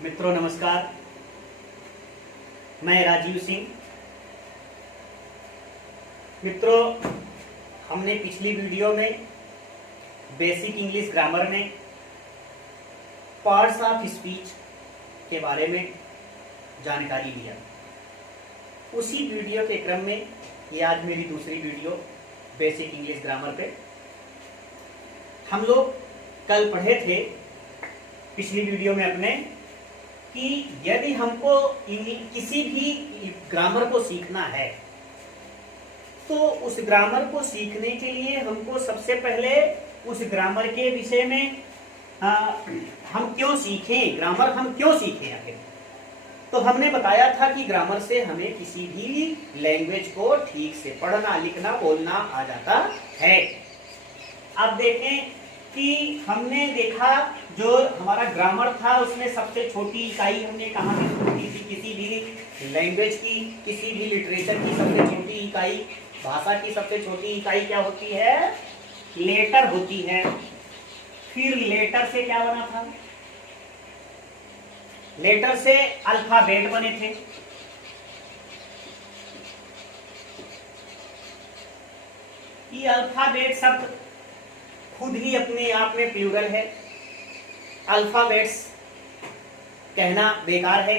मित्रों नमस्कार। मैं राजीव सिंह। मित्रों, हमने पिछली वीडियो में बेसिक इंग्लिश ग्रामर में पार्ट्स ऑफ स्पीच के बारे में जानकारी लिया। उसी वीडियो के क्रम में ये आज मेरी दूसरी वीडियो बेसिक इंग्लिश ग्रामर पे। हम लोग कल पढ़े थे पिछली वीडियो में अपने कि यदि हमको किसी भी ग्रामर को सीखना है तो उस ग्रामर को सीखने के लिए हमको सबसे पहले उस ग्रामर के विषय में हम क्यों सीखें, ग्रामर हम क्यों सीखें आखिर। तो हमने बताया था कि ग्रामर से हमें किसी भी लैंग्वेज को ठीक से पढ़ना, लिखना, बोलना आ जाता है। अब देखें कि हमने देखा जो हमारा ग्रामर था उसमें सबसे छोटी इकाई हमने कहाँ से शुरू की थी। किसी भी लैंग्वेज की, किसी भी लिटरेचर की सबसे छोटी इकाई, भाषा की सबसे छोटी इकाई क्या होती है? लेटर होती है। फिर लेटर से क्या बना था? लेटर से अल्फाबेट बने थे। ये अल्फाबेट शब्द खुद ही अपने आप में प्लूरल है। अल्फाबेट्स कहना बेकार है।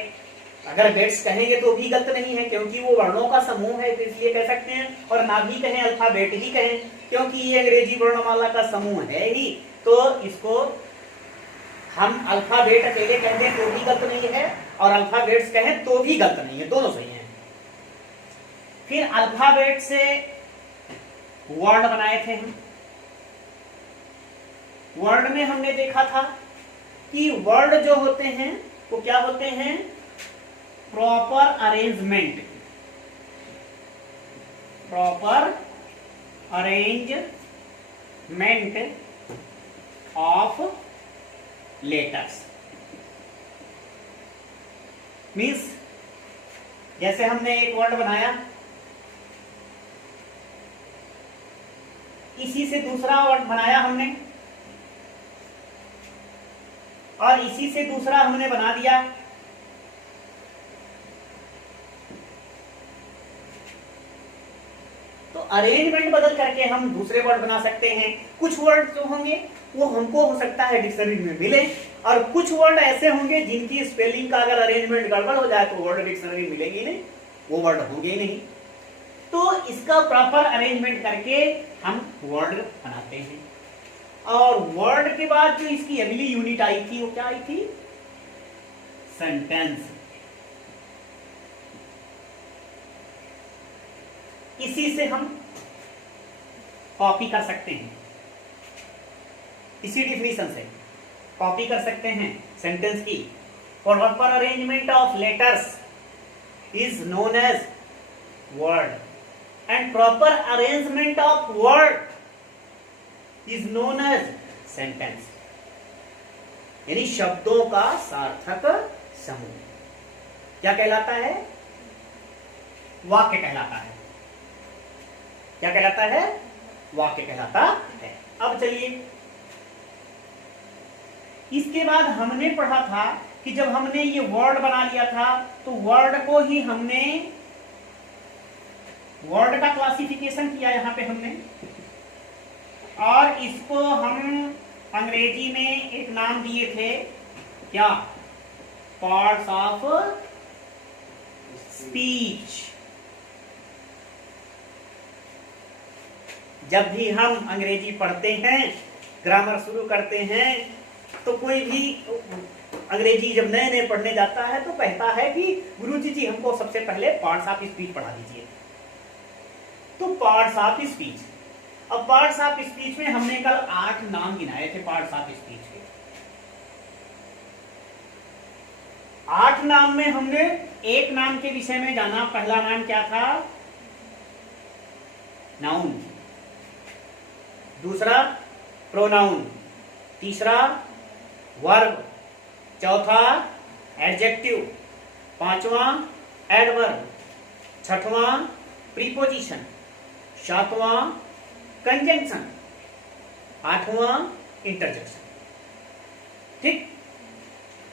अगर बेट्स कहेंगे तो भी गलत नहीं है, क्योंकि वो वर्णों का समूह है, तो इसलिए कह सकते हैं। और ना भी कहें, अल्फाबेट ही कहें, क्योंकि ये अंग्रेजी वर्णमाला का समूह है ही। तो इसको हम अल्फाबेट अकेले कह दें तो भी गलत नहीं है, और अल्फाबेट्स कहें तो भी गलत नहीं है, दोनों सही है। फिर अल्फाबेट से वर्ड बनाए थे हम। वर्ड में हमने देखा था कि वर्ड जो होते हैं वो क्या होते हैं? Proper arrangement, proper arrangement of letters. Means जैसे हमने एक वर्ड बनाया, इसी से दूसरा वर्ड बनाया हमने, और इसी से दूसरा हमने बना दिया। तो अरेंजमेंट बदल करके हम दूसरे वर्ड बना सकते हैं। कुछ वर्ड जो होंगे वो हमको हो सकता है डिक्शनरी में मिले, और कुछ वर्ड ऐसे होंगे जिनकी स्पेलिंग का अगर अरेंजमेंट गड़बड़ हो जाए तो वर्ड डिक्शनरी मिलेगी नहीं, वो वर्ड होंगे ही नहीं। तो इसका प्रॉपर अरेंजमेंट करके हम वर्ड बनाते हैं। और वर्ड के बाद जो इसकी अगली यूनिट आई थी वो क्या आई थी? सेंटेंस। इसी से हम कॉपी कर सकते हैं, इसी डिफिनीशन से कॉपी कर सकते हैं सेंटेंस की। Proper arrangement of letters is known as word, and proper arrangement of word is known as sentence. यानी शब्दों का सार्थक समूह क्या कहलाता है? वाक्य कहलाता है। क्या कहलाता है? वाक्य कहलाता है। अब चलिए, इसके बाद हमने पढ़ा था कि जब हमने ये वर्ड बना लिया था तो वर्ड को ही हमने, वर्ड का क्लासिफिकेशन किया यहां पे हमने, और इसको हम अंग्रेजी में एक नाम दिए थे, क्या? Parts of speech. जब भी हम अंग्रेजी पढ़ते हैं, ग्रामर शुरू करते हैं, तो कोई भी अंग्रेजी जब नए नए पढ़ने जाता है तो कहता है कि गुरुजी जी हमको सबसे पहले पार्ट्स ऑफ स्पीच पढ़ा दीजिए। तो पार्ट्स ऑफ स्पीच, अब पार्ट्स ऑफ स्पीच में हमने कल 8 नाम गिनाए थे। पार्ट्स ऑफ स्पीच के 8 नाम में हमने एक नाम के विषय में जाना। पहला नाम क्या था? नाउन। दूसरा प्रोनाउन। तीसरा वर्ब। चौथा एडजेक्टिव। पांचवा एडवर्ब। छठवां प्रीपोजिशन। सातवां कंजंक्शन। आठवां इंटरजेक्शन। ठीक,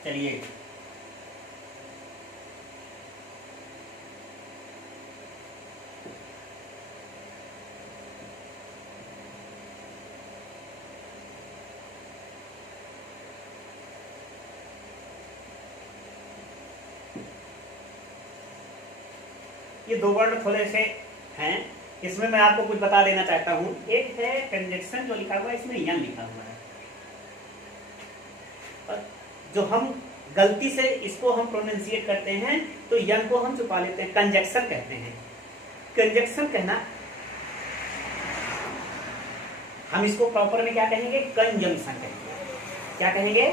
चलिए ये दो वर्ड थोड़े से हैं, इसमें मैं आपको कुछ बता देना चाहता हूं। एक है कंजक्शन जो लिखा हुआ है, इसमें यन लिखा हुआ है, और जो हम गलती से इसको हम प्रोनाउंसिएट करते हैं तो यन को हम छुपा लेते हैं, कंजक्शन कहते हैं। कंजक्शन कहना, हम इसको प्रॉपर में क्या कहेंगे, कंजंक्शन कहेंगे। क्या कहेंगे,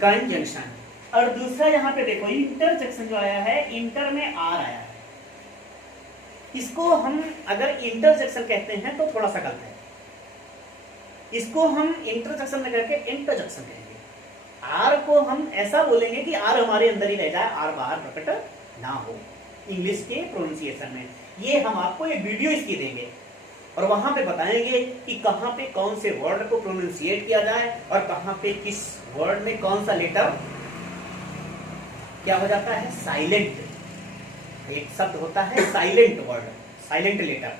कंजंक्शन। और दूसरा यहाँ पे देखो इंटरजेक्शन जो आया है, इंटर में आर आया है, इसको हम अगर इंटरजेक्शन कहते हैं तो थोड़ा सा गलत है, इसको हम इंटरजेक्शन में करके इंटरजेक्शन कहेंगे। आर को हम ऐसा बोलेंगे कि आर हमारे अंदर ही रह जाए, आर बाहर प्रकट ना हो इंग्लिश के प्रोनाउंसिएशन में। ये हम आपको एक वीडियो इसकी देंगे और वहां पे बताएंगे कि कहां पे कौन से वर्ड को प्रोनाउंसिएट किया जाए और कहां पे किस वर्ड में कौन सा लेटर क्या हो जाता है, साइलेंट। एक शब्द होता है साइलेंट वर्ड, साइलेंट लेटर।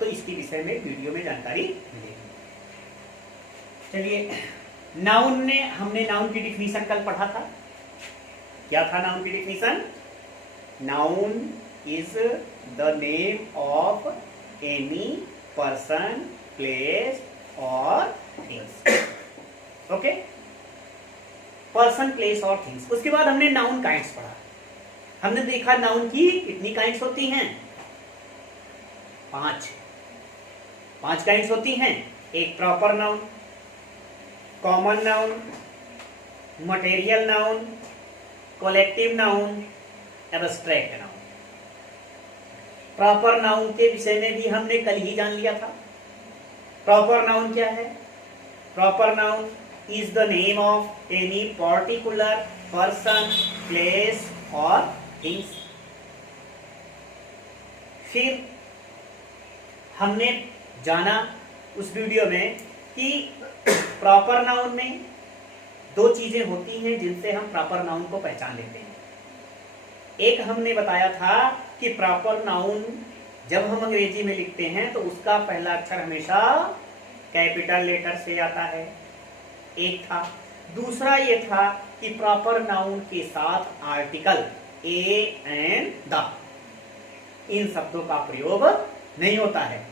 तो इसके विषय में वीडियो में जानकारी मिलेगी। चलिए, नाउन ने, हमने नाउन की डिफिनीशन कल पढ़ा था। क्या था नाउन की definition? Noun is the name of any person, place और थिंग्स। ओके, पर्सन, प्लेस और थिंग्स। उसके बाद हमने नाउन काइंड्स पढ़ा। हमने देखा नाउन की कितनी काइंड्स होती हैं, 5 काइंड्स होती हैं। एक proper noun, common noun, material noun, collective noun, abstract noun. Proper noun के विषय में भी हमने कल ही जान लिया था। प्रॉपर नाउन क्या है? Proper noun is the name of any particular person, place और थिंग्स। फिर हमने जाना उस वीडियो में कि प्रॉपर नाउन में 2 चीजें होती हैं जिनसे हम प्रॉपर नाउन को पहचान लेते हैं। एक हमने बताया था कि प्रॉपर नाउन जब हम अंग्रेजी में लिखते हैं तो उसका पहला अक्षर हमेशा कैपिटल लेटर से आता है, एक था। दूसरा ये था कि प्रॉपर नाउन के साथ आर्टिकल ए एंड द, इन शब्दों का प्रयोग नहीं होता है।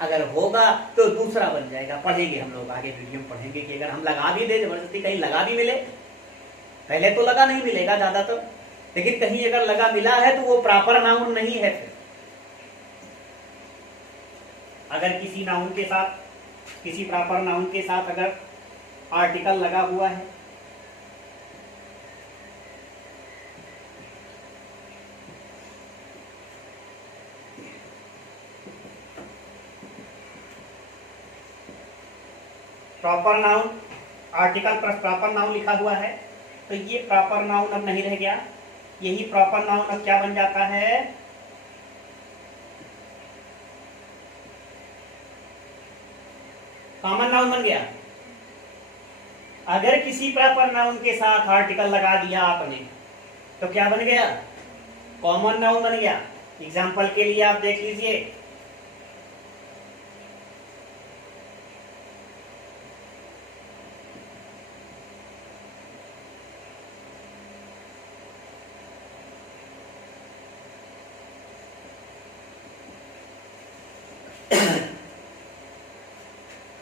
अगर होगा तो दूसरा बन जाएगा। पढ़ेंगे हम लोग आगे वीडियो में पढ़ेंगे कि अगर हम लगा भी दे, जबरदस्ती कहीं लगा भी मिले, पहले तो लगा नहीं मिलेगा ज्यादातर, लेकिन कहीं अगर लगा मिला है तो वो प्रॉपर नाउन नहीं है। फिर अगर किसी नाउन के साथ, किसी प्रॉपर नाउन के साथ अगर आर्टिकल लगा हुआ है, proper noun, article plus proper noun लिखा हुआ है, तो ये प्रॉपर नाउन अब नहीं रह गया। यही प्रॉपर नाउन अब क्या बन जाता है? कॉमन नाउन बन गया। अगर किसी प्रॉपर नाउन के साथ आर्टिकल लगा दिया आपने तो क्या बन गया? कॉमन नाउन बन गया। एग्जाम्पल के लिए आप देख लीजिए,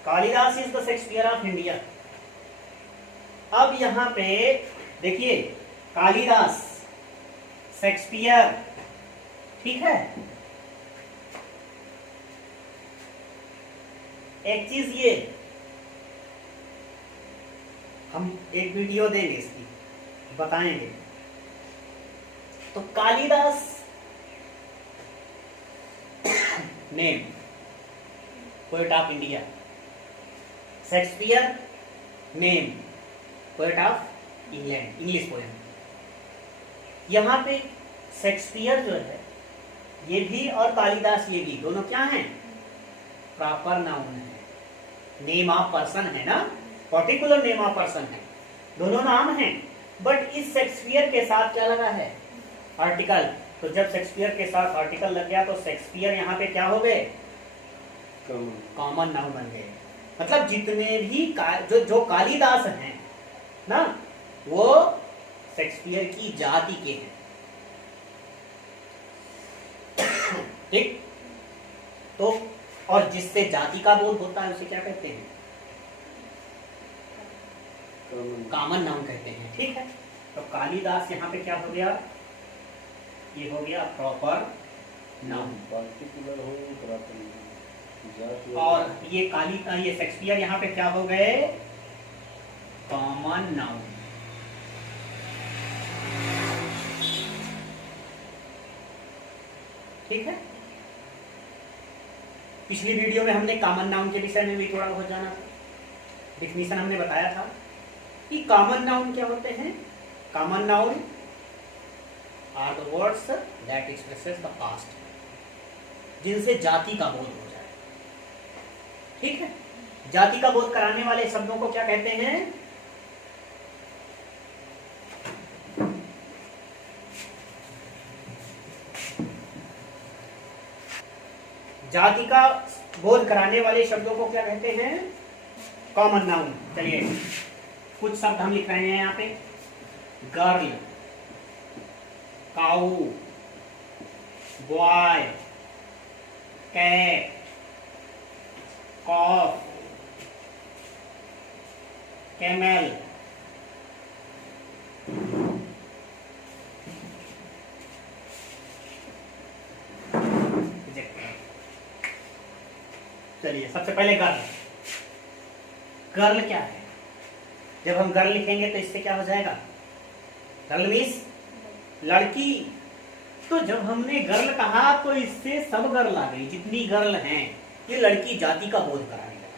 Kalidas is the Shakespeare of India. अब यहां पे देखिए, कालिदास, शेक्सपियर, ठीक है। एक चीज ये, हम एक वीडियो देंगे इसकी, बताएंगे। तो Kalidas name, poet of India. Shakespeare name, poet of England, English poem. यहां पे शेक्सपियर जो है ये भी और कालिदास ये भी, दोनों क्या हैं? प्रॉपर नाउन है, नेम ऑफ पर्सन है ना, पर्टिकुलर नेम ऑफ पर्सन है, दोनों नाम हैं। बट इस शेक्सपियर के साथ क्या लगा है? आर्टिकल। तो जब शेक्सपियर के साथ आर्टिकल लग गया तो शेक्सपियर यहाँ पे क्या हो गए? कॉमन नाउन बन गए। मतलब जितने भी जो कालिदास हैं ना, वो शेक्सपियर की जाति के हैं। ठीक। तो और जिससे जाति का बोध होता है उसे क्या कहते हैं? कॉमन नाउन कहते हैं। ठीक है, तो कालिदास यहाँ पे क्या हो गया? ये हो गया प्रॉपर नाउन। पार्टिकुलर हो और ये ये शेक्सपियर यहाँ पे क्या हो गए? Common noun. ठीक है, पिछली वीडियो में हमने कॉमन नाउन के विषय में भी थोड़ा बहुत जाना था। डिफिनीशन हमने बताया था कि कॉमन नाउन क्या होते हैं। Common noun are the words that expresses the past, जिनसे जाति का बोध हो जाए। ठीक है, जाति का बोध कराने वाले शब्दों को क्या कहते हैं? जाति का बोध कराने वाले शब्दों को क्या कहते हैं? Common noun. चलिए कुछ शब्द हम लिख रहे हैं यहाँ पे। गर्ल, काऊ, बॉय, कैट, कॉफ, कैमल, चलिए सबसे पहले गर्ल। गर्ल क्या है? जब हम गर्ल लिखेंगे तो इससे क्या हो जाएगा? गर्ल मीन्स लड़की। तो जब हमने गर्ल कहा तो इससे सब गर्ल आ गई, जितनी गर्ल हैं ये लड़की जाति का बोध कराने लगा,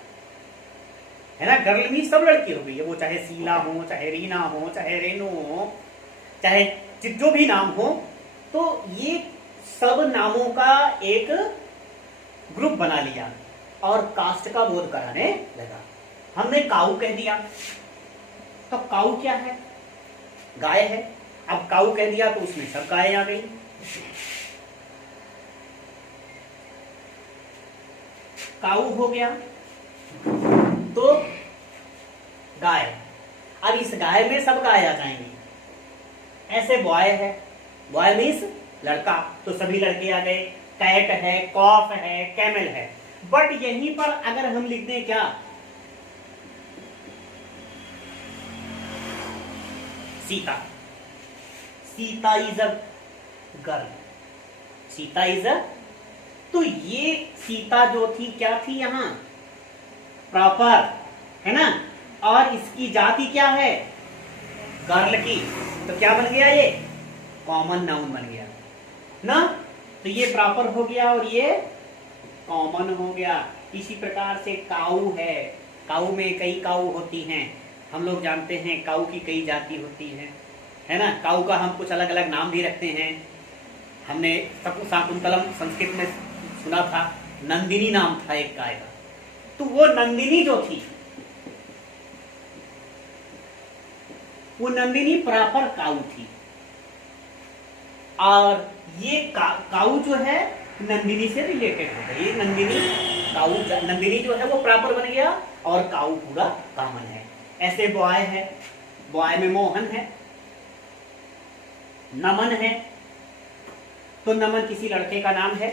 है ना। गर्ल मीन्स सब लड़की हो गई है, वो चाहे शीला हो, चाहे रीना हो, चाहे रेनू हो, चाहे जो भी नाम हो, तो ये सब नामों का एक ग्रुप बना लिया और कास्ट का बोध कराने लगा। हमने काऊ कह दिया, तो काऊ क्या है? गाय है। अब काऊ कह दिया तो उसमें सब गाय आ गई। काऊ हो गया तो गाय। अब इस गाय में सब गाय आ जाएंगी। ऐसे बॉय है, बॉय मीन्स लड़का, तो सभी लड़के आ गए। कैट है, कॉफ है, कैमल है। बट यहीं पर अगर हम लिख दें क्या? Sita. Sita is a girl. Sita is a, तो ये सीता जो थी क्या थी? यहां प्रॉपर, है ना। और इसकी जाति क्या है? गर्ल की। तो क्या बन गया? ये कॉमन नाउन बन गया ना। तो ये प्रॉपर हो गया और ये कॉमन हो गया। इसी प्रकार से काऊ है। काऊ में कई काऊ होती हैं, हम लोग जानते हैं। काऊ की कई जाति होती है ना। काऊ का हम कुछ अलग अलग नाम भी रखते हैं। हमने शाकुंतलम संस्कृत में सुना था, नंदिनी नाम था एक गाय का। तो वो नंदिनी जो थी, वो नंदिनी प्रॉपर काऊ थी। और ये काऊ जो है नंदिनी से रिलेटेड हो गई। नंदिनी काऊ, नंदिनी जो है वो प्रॉपर बन गया और काऊ पूरा कॉमन है। ऐसे बॉय है, बॉय में मोहन है, नमन है। तो नमन किसी लड़के का नाम है,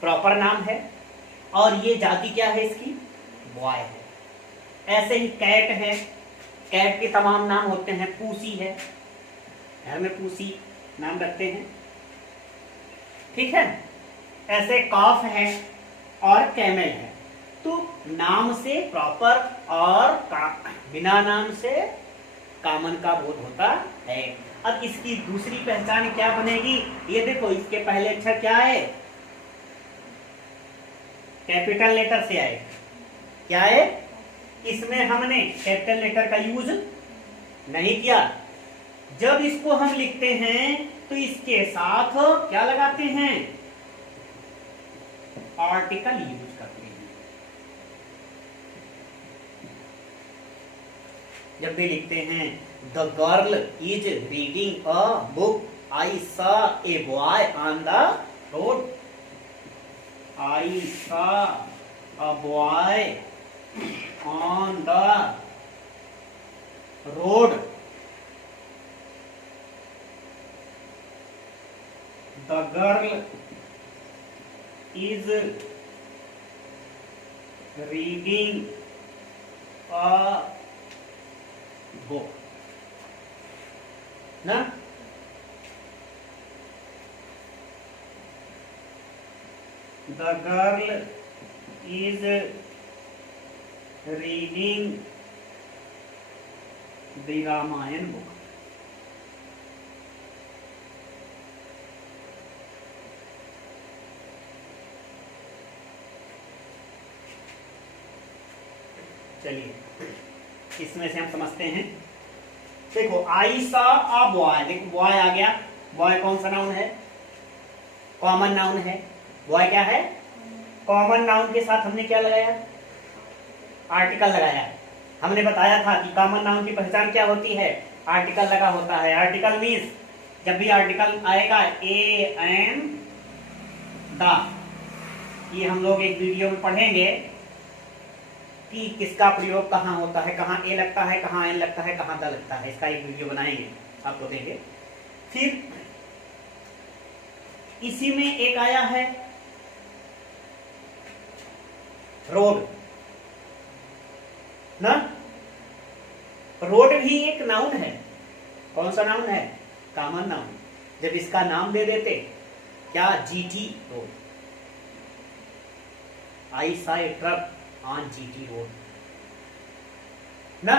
प्रॉपर नाम है, और ये जाति क्या है इसकी? बॉय है। ऐसे ही कैट है। कैट के तमाम नाम होते हैं। पूसी है, घर में पूसी नाम रखते हैं। ठीक है। ऐसे कॉफ है और कैमल है। तो नाम से प्रॉपर और बिना नाम से कॉमन का बोध होता है। अब इसकी दूसरी पहचान क्या बनेगी? ये देखो, इसके पहले अक्षर क्या है? कैपिटल लेटर से आए। क्या है? इसमें हमने कैपिटल लेटर का यूज नहीं किया। जब इसको हम लिखते हैं तो इसके साथ क्या लगाते हैं? आर्टिकल यूज करते हैं। जब भी लिखते हैं the girl is reading a book, I saw a boy on the road. I saw a boy on the road. The girl is reading a book ना। The girl is reading the Ramayana book। चलिए इसमें से हम समझते हैं। देखो आई सा आ boy, देखो बॉय आ गया। बॉय कौन सा नाउन है? कॉमन नाउन है। बॉय क्या है? कॉमन नाउन के साथ हमने क्या लगाया? आर्टिकल लगाया। हमने बताया था कि कॉमन नाउन की पहचान क्या होती है? आर्टिकल लगा होता है। आर्टिकल मीन्स जब भी आर्टिकल आएगा ए एंड द, ये हम लोग एक वीडियो में पढ़ेंगे कि किसका प्रयोग कहाँ होता है, कहाँ ए लगता है, कहाँ एन लगता है, कहाँ द लगता है। इसका एक वीडियो बनाएंगे, आपको देंगे। फिर इसी में एक आया है रोड ना। रोड भी एक नाउन है। कौन सा नाउन है? Common noun. जब इसका नाम दे देते क्या? GT road. I saw a truck on GT road ना,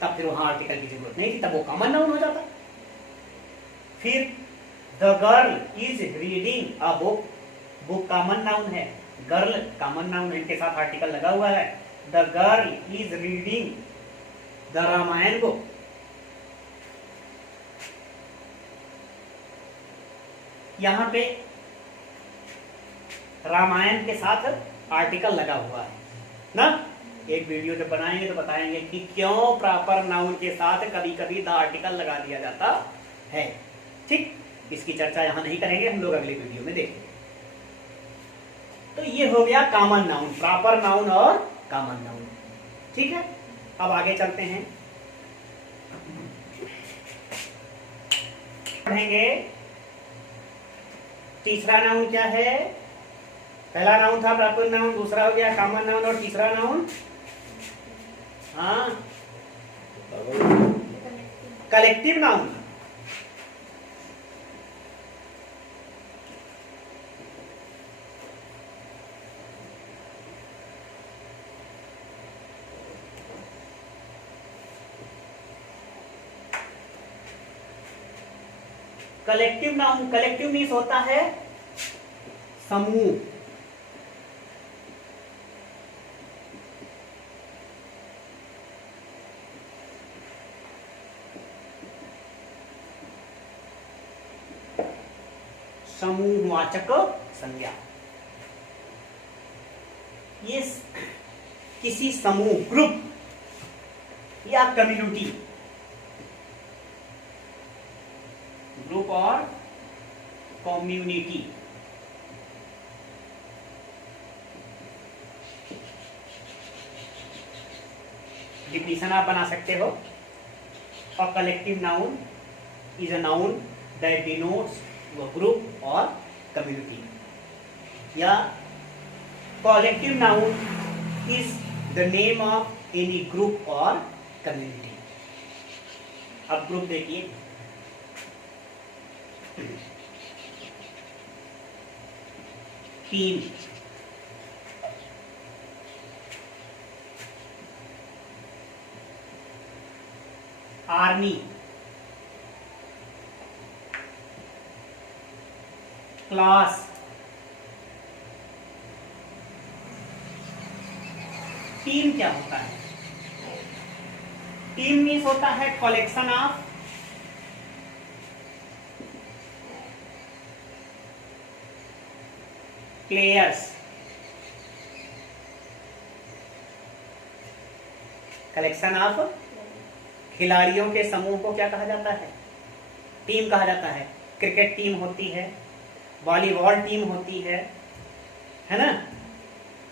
तब फिर वहां आर्टिकल की जरूरत नहीं थी, तब वो कॉमन नाउन हो जाता। फिर the girl is reading a book, book common noun है, गर्ल कॉमन नाउन, इनके साथ आर्टिकल लगा हुआ है। The girl is reading the Ramayana book. यहां पे रामायण के साथ आर्टिकल लगा हुआ है ना। एक वीडियो जब बनाएंगे तो बताएंगे कि क्यों प्रॉपर नाउन के साथ कभी कभी द आर्टिकल लगा दिया जाता है। ठीक, इसकी चर्चा यहां नहीं करेंगे, हम लोग अगले वीडियो में देखेंगे। तो ये हो गया कॉमन नाउन, प्रॉपर नाउन और कॉमन नाउन। ठीक है, अब आगे चलते हैं, पढ़ेंगे तीसरा नाउन क्या है। पहला नाउन था प्रॉपर नाउन, दूसरा हो गया कॉमन नाउन, और तीसरा नाउन हाँ collective noun. Collective noun, collective means होता है समूह। समूहवाचक संज्ञा। ये किसी समूह, ग्रुप या कम्युनिटी, ग्रुप और कम्युनिटी, डिफिनेशन आप बना सकते हो। और collective noun is a noun that denotes a group or community, या collective noun is the name of any group or community। अब ग्रुप देखिए, टीम, आर्मी, क्लास, टीम क्या होता है? टीम मीन्स होता है collection of players, collection of खिलाड़ियों के समूह को क्या कहा जाता है? टीम कहा जाता है। क्रिकेट टीम होती है, वॉलीबॉल टीम होती है ना,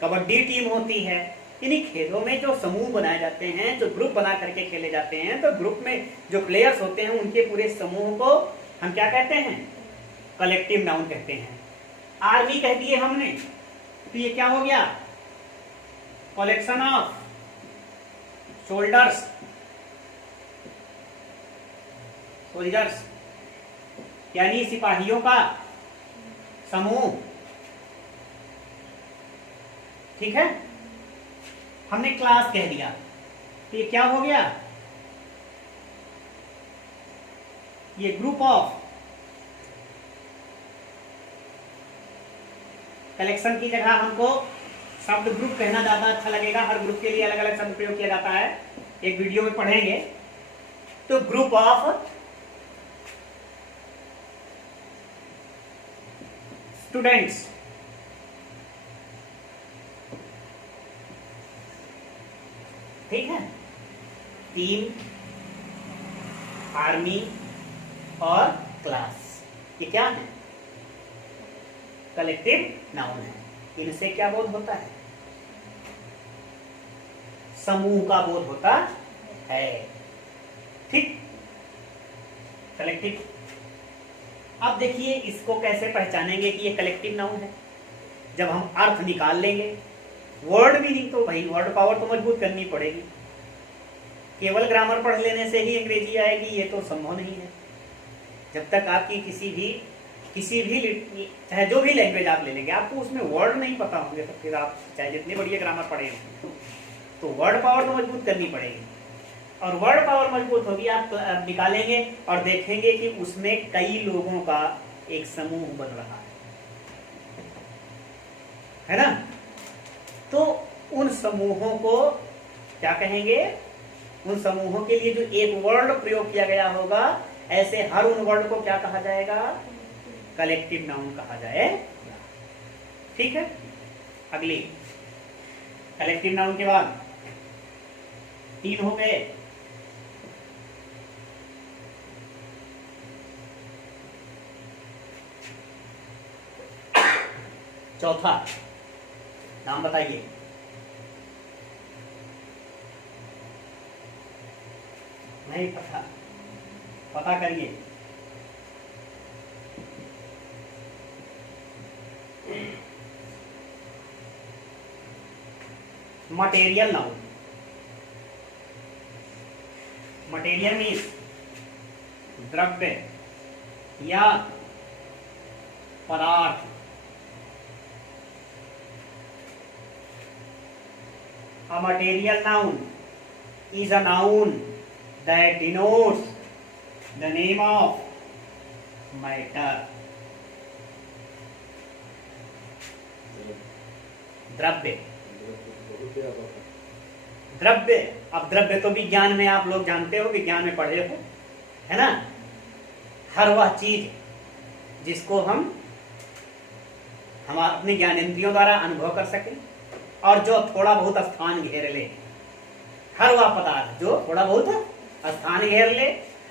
कबड्डी टीम होती है। इन्हीं खेलों में जो समूह बनाए जाते हैं, जो ग्रुप बना करके खेले जाते हैं, तो ग्रुप में जो प्लेयर्स होते हैं उनके पूरे समूह को हम क्या कहते हैं? कलेक्टिव नाउन कहते हैं। आर्मी कह दिए हमने, तो ये क्या हो गया? कलेक्शन ऑफ सोल्जर्स, सोल्जर्स यानी सिपाहियों का समूह। ठीक है, हमने क्लास कह दिया, तो ये क्या हो गया? ये ग्रुप ऑफ, कलेक्शन की जगह हमको शब्द ग्रुप कहना ज्यादा अच्छा लगेगा, हर ग्रुप के लिए अलग अलग शब्द प्रयोग किया जाता है, एक वीडियो में पढ़ेंगे। तो ग्रुप ऑफ स्टूडेंट्स, ठीक है, टीम, आर्मी और क्लास, ये क्या है? कलेक्टिव नाउन है। इनसे क्या बोध होता है? समूह का बोध होता है। ठीक, कलेक्टिव। अब देखिए इसको कैसे पहचानेंगे कि ये कलेक्टिव नाउन है? जब हम अर्थ निकाल लेंगे, वर्ड मीनिंग तो भाई वर्ड पावर तो मजबूत करनी पड़ेगी। केवल ग्रामर पढ़ लेने से ही अंग्रेजी आएगी ये तो संभव नहीं है। जब तक आपकी किसी भी चाहे जो भी लैंग्वेज आप ले लेंगे, आपको उसमें वर्ड नहीं पता होंगे, तो फिर आप चाहे जितनी बढ़िया ग्रामर पढ़े हों, तो वर्ड पावर तो मजबूत करनी पड़ेगी। और वर्ड पावर मजबूत होगी, आप निकालेंगे और देखेंगे कि उसमें कई लोगों का एक समूह बन रहा है ना? तो उन समूहों को क्या कहेंगे? उन समूहों के लिए जो एक वर्ड प्रयोग किया गया होगा, ऐसे हर उन वर्ड को क्या कहा जाएगा? कलेक्टिव नाउन कहा जाएगा। ठीक है, अगली कलेक्टिव नाउन के बाद 3 हो गए। चौथा नाम बताइए। नहीं पता, पता करिए। Material noun. मटेरियल मीन्स द्रव्य या पदार्थ। A material noun is a noun that denotes the name of matter. द्रव्य, द्रव्य। अब द्रव्य तो विज्ञान में आप लोग जानते हो, विज्ञान में पढ़े हो, है ना? हर वह चीज जिसको हम अपने ज्ञानेंद्रियों द्वारा अनुभव कर सकें और जो थोड़ा बहुत स्थान घेर ले। हर वह पदार्थ जो थोड़ा बहुत स्थान घेर ले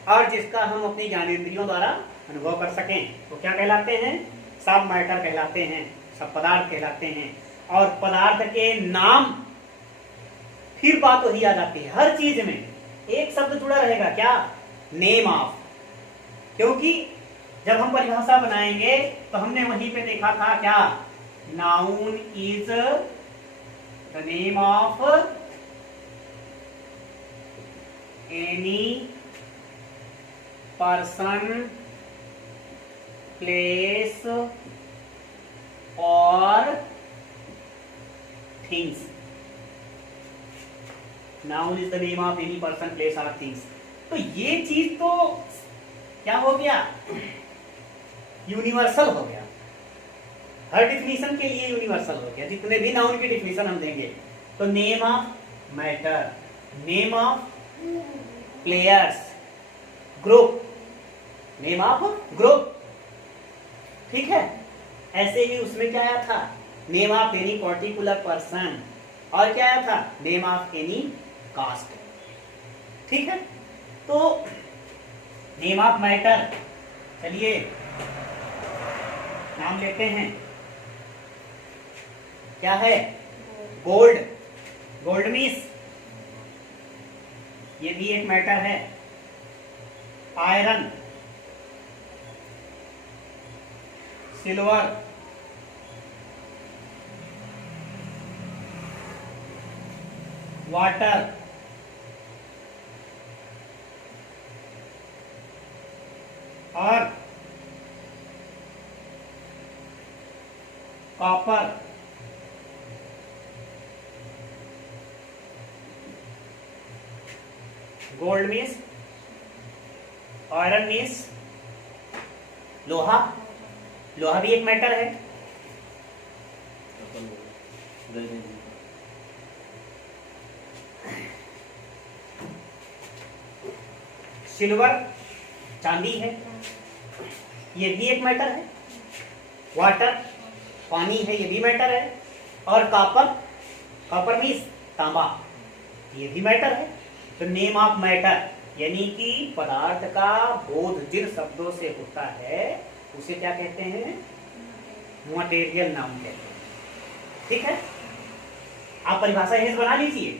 और जिसका हम अपनी ज्ञानेंद्रियों द्वारा अनुभव कर सकें, तो क्या कहलाते हैं? सब मैटर कहलाते हैं, सब पदार्थ कहलाते हैं। और पदार्थ के नाम, फिर बात वही आ जाती है, हर चीज में एक शब्द जुड़ा रहेगा, क्या? Name of. क्योंकि जब हम परिभाषा बनाएंगे तो हमने वहीं पे देखा था क्या? Noun is the name of any person, place और things. Noun is the name of any person, place और थिंग्स। तो ये चीज तो क्या हो गया? यूनिवर्सल हो गया, हर डिफिनीशन के लिए यूनिवर्सल हो गया। जितने भी नाउन की डिफिनीशन हम देंगे तो name of matter, name of players, group, name of group. ठीक है, ऐसे ही उसमें क्या आया था? Name of any particular person, और क्या आया था? Name of any caste. ठीक है, तो नेम ऑफ मैटर, चलिए नाम लेते हैं। क्या है? गोल्ड। गोल्ड मीन्स ये भी एक मैटर है। आयरन, सिल्वर, वाटर, और copper, gold means, iron means लोहा, लोहा भी एक मेटल है। सिल्वर चांदी है, ये भी एक मेटल है। वाटर पानी है, ये भी मेटल है। और कॉपर, कॉपर मीन्स तांबा, ये भी मेटल है। तो नेम ऑफ मैटर यानी कि पदार्थ का बोध जिन शब्दों से होता है उसे क्या कहते हैं? मटेरियल नाउन कहते हैं। ठीक है, आप परिभाषा यहीं से बना लीजिए,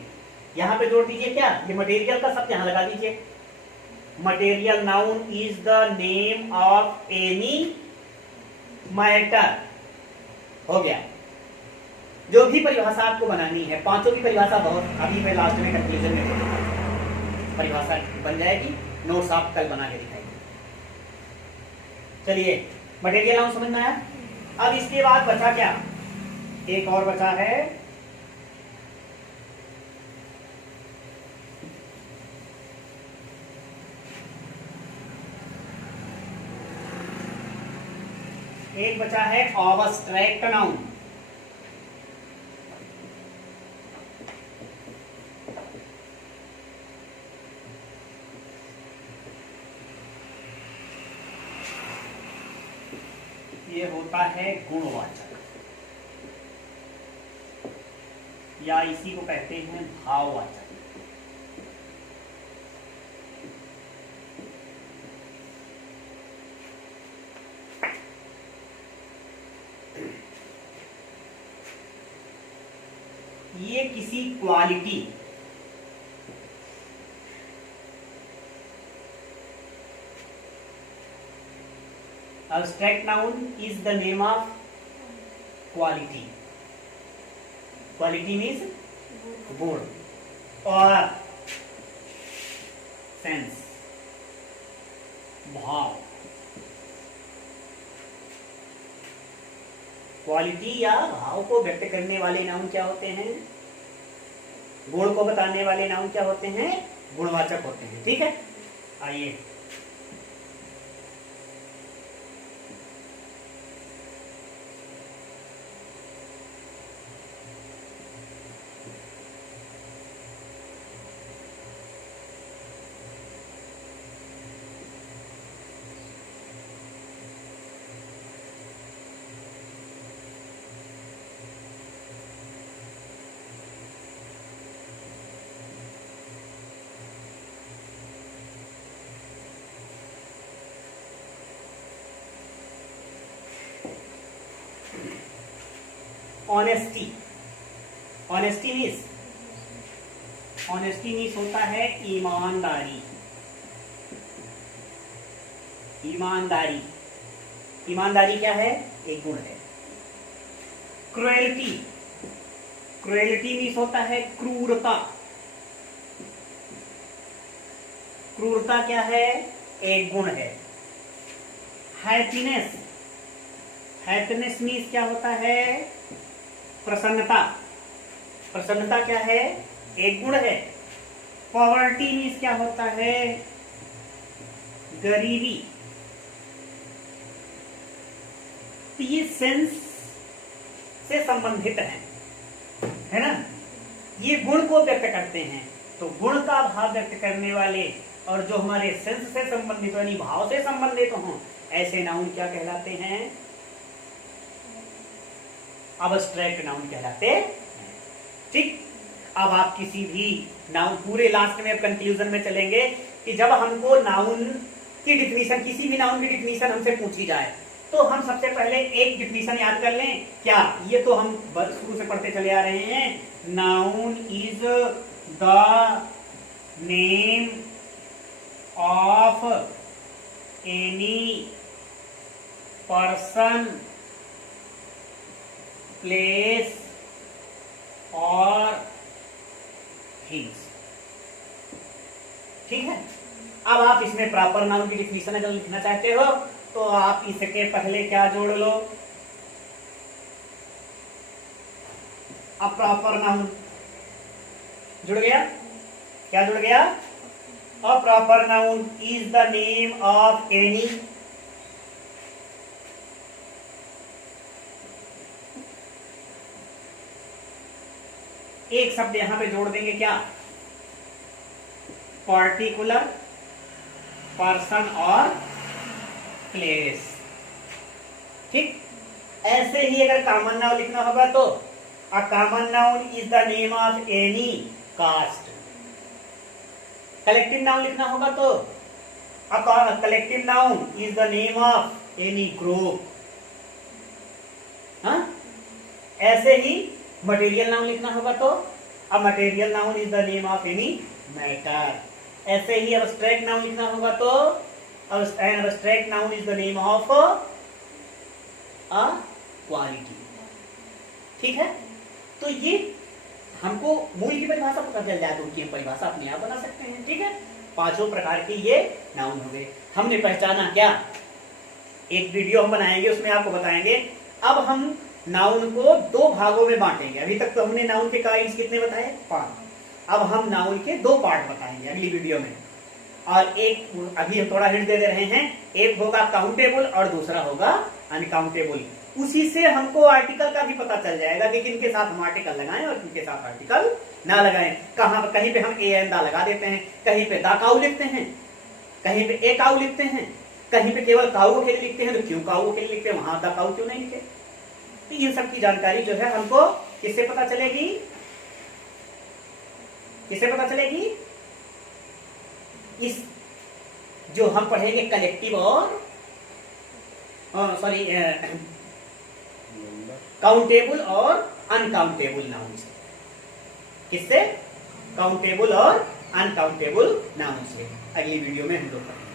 यहां पे जोड़ दीजिए क्या, ये मटेरियल का शब्द यहां लगा दीजिए। Material noun is the name of any matter. हो गया। जो भी परिभाषा आपको बनानी है, पांचों की परिभाषा बहुत अभी मैं लास्ट में कंक्लूजन में बोलूंगा, परिभाषा बन जाएगी, नोट्स आप कल बना के दिखाएंगे। चलिए, मटेरियल नाउन समझ में आया। अब इसके बाद बचा क्या, एक और बचा है ऑब्स्ट्रैक्ट नाउन। ये होता है गुणवाचक, या इसी को कहते हैं भाववाचक। ये किसी quality, abstract noun is the name of quality. Quality means गुण, और सेंस भाव। क्वालिटी या भाव को व्यक्त करने वाले नाउन क्या होते हैं? गुण को बताने वाले नाउन क्या होते हैं? गुणवाचक होते हैं। ठीक है, आइए ऑनेस्टी। ऑनेस्टी मीन्स होता है ईमानदारी। ईमानदारी, ईमानदारी क्या है? एक गुण है। क्रुएल्टी, क्रुएल्टी मीन्स होता है क्रूरता। क्रूरता क्या है? एक गुण है। हैप्पीनेस, हैप्पीनेस मीन्स क्या होता है? प्रसन्नता। प्रसन्नता क्या है? एक गुण है। पॉवर्टी मीन्स क्या होता है? गरीबी। तो ये सेंस से संबंधित है ना, ये गुण को व्यक्त करते हैं। तो गुण का भाव व्यक्त करने वाले और जो हमारे सेंस से संबंधित यानी भाव से संबंधित हों, ऐसे नाउन क्या कहलाते हैं? अब्स्ट्रैक्ट नाउन कहलाते हैं। ठीक, अब आप किसी भी नाउन, पूरे लास्ट में कंक्लूजन में चलेंगे कि जब हमको नाउन की डिफिनीशन, किसी भी नाउन की डिफिनीशन हमसे पूछी जाए तो हम सबसे पहले एक डिफिनीशन याद कर लें। क्या? ये तो हम शुरू से पढ़ते चले आ रहे हैं। Noun is the name of any person, place और थिंग्स। ठीक है, अब आप इसमें प्रॉपर नाउन की डिफिनेशन अगर लिखना चाहते हो तो आप इसके पहले क्या जोड़ लो, अब प्रॉपर नाउन जुड़ गया। क्या जुड़ गया? A proper noun is the name of any एक शब्द यहां पे जोड़ देंगे, क्या? पर्टिकुलर पर्सन और प्लेस। ठीक, ऐसे ही अगर कॉमन नाउन लिखना होगा तो a common noun is the name of any caste. Collective noun लिखना होगा तो a collective noun is the name of any group. हाँ, ऐसे ही मटेरियल नाउन लिखना होगा तो a material noun is the name of any matter. ऐसे ही अब्स्ट्रैक्ट नाउन लिखना होगा तो an abstract noun is the name of a quality. ठीक है, तो ये हमको मूल की परिभाषा पता चल जाए तो उनकी हम परिभाषा अपने आप बना सकते हैं। ठीक है, पांचों प्रकार के ये नाउन हो गए। हमने पहचाना क्या? एक वीडियो हम बनाएंगे उसमें आपको बताएंगे। अब हम नाउन को दो भागों में बांटेंगे। अभी तक तो हमने नाउन के काइंड्स कितने बताए? 5। अब हम नाउन के दो पार्ट बताएंगे अगली वीडियो में। और एक अभी हम थोड़ा हिंट दे रहे हैं, एक होगा काउंटेबल और दूसरा होगा अनकाउंटेबल। उसी से हमको आर्टिकल का भी पता चल जाएगा कि किन के साथ हम आर्टिकल लगाएं और किन के साथ आर्टिकल ना लगाएं। कहीं पे हम ए एन दा लगा देते हैं, कहीं पे दा काऊ लिखते हैं, कहीं पे ए काऊ लिखते हैं, कहीं पे केवल काऊ के लिए लिखते हैं तो क्यों काऊ के लिए लिखते हैं, वहां दा काऊ क्यों नहीं लिखे। तो इन सब की जानकारी जो है हमको किससे पता चलेगी? किससे पता चलेगी? इस जो हम पढ़ेंगे कलेक्टिव और सॉरी काउंटेबल और अनकाउंटेबल नाउन से। किससे? काउंटेबल और अनकाउंटेबल नाउन से। अगली वीडियो में हम लोग पढ़ेंगे।